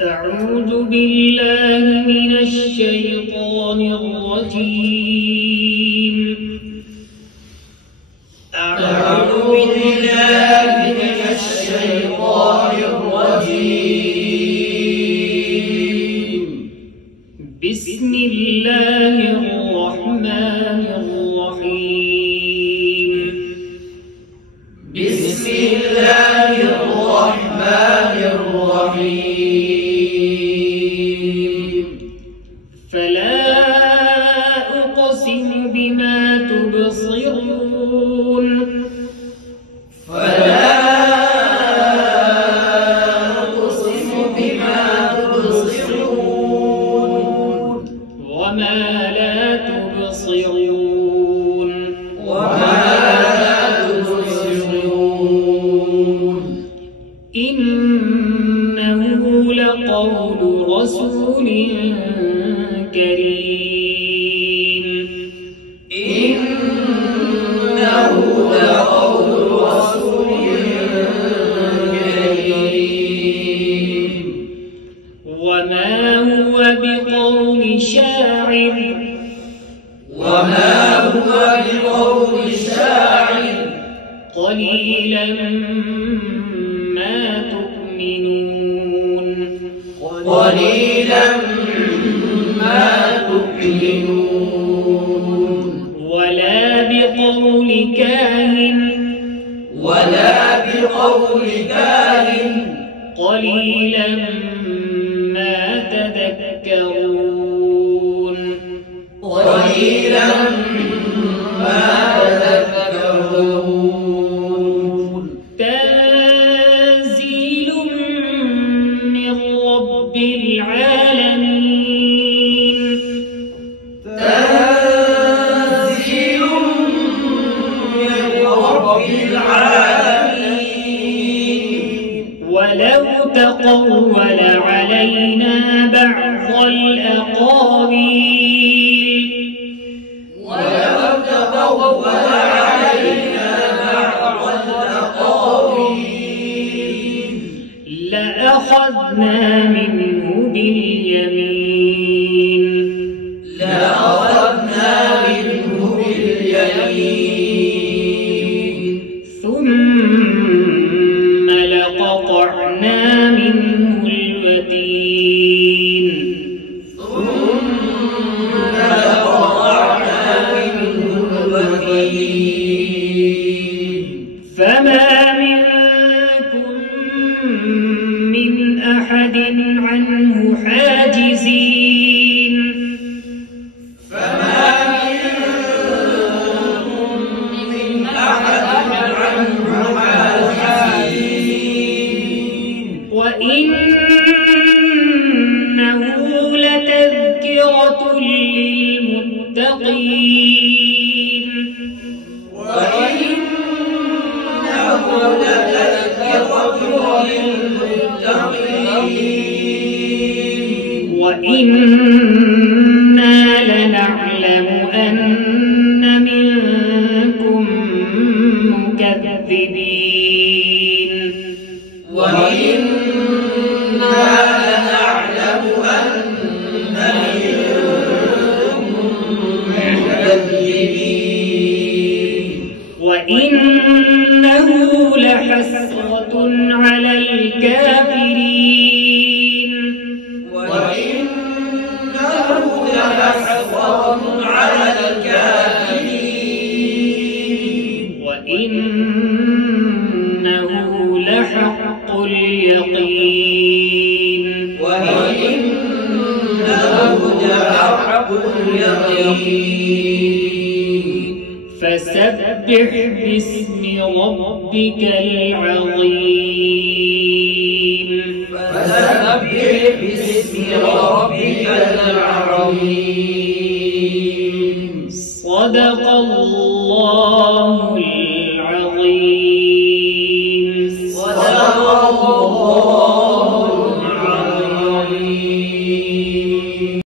أعوذ بالله من الشيطان الرجيم. أعوذ بالله من الشيطان الرجيم. بسم الله الرحمن الرحيم. بسم الله الرحمن الرحيم. فلا أقسم بما تبصرون. فلا أقسم بما تبصرون وما لا تبصرون. وما لا تبصرون. إنه لقول رسول كريم. إنه لقول رسول كريم. وما هو بقول شاعر. وما هو بقول شاعر. قليلا ما تؤمنون. قليلا ما تؤمنون. ولا بقول كاهن. ولا بقول كاهن. قليلا ما تذكرون. قليلا ما تذكرون. تنزيل من رب العالمين. تنزيل من رب العالمين. ولو تقول علينا بعض الأقاويل. ولو تقول علينا بعض الأقاويل. لأخذنا منه باليمين. لأخذنا منه باليمين. ثم لقطعنا منه الوتين. ثم لقطعنا منه الوتين. فما منكم من أحد عنه حاجزين. فما منكم من أحد عنه حاجزين. وإنه لتذكرة للمتقين. وإنه لتذكرة للمتقين. وإنا لنعلم أن منكم مكذبين. وإنا لنعلم أن منكم مكذبين. وإنه لحسرة على الكافرين. وإنه لحسرة على الكافرين. وإنه لحق اليقين. وإنه لحق اليقين. فسبح باسم ربك العظيم. فسبح باسم ربك العظيم. صدق الله العظيم. صدق الله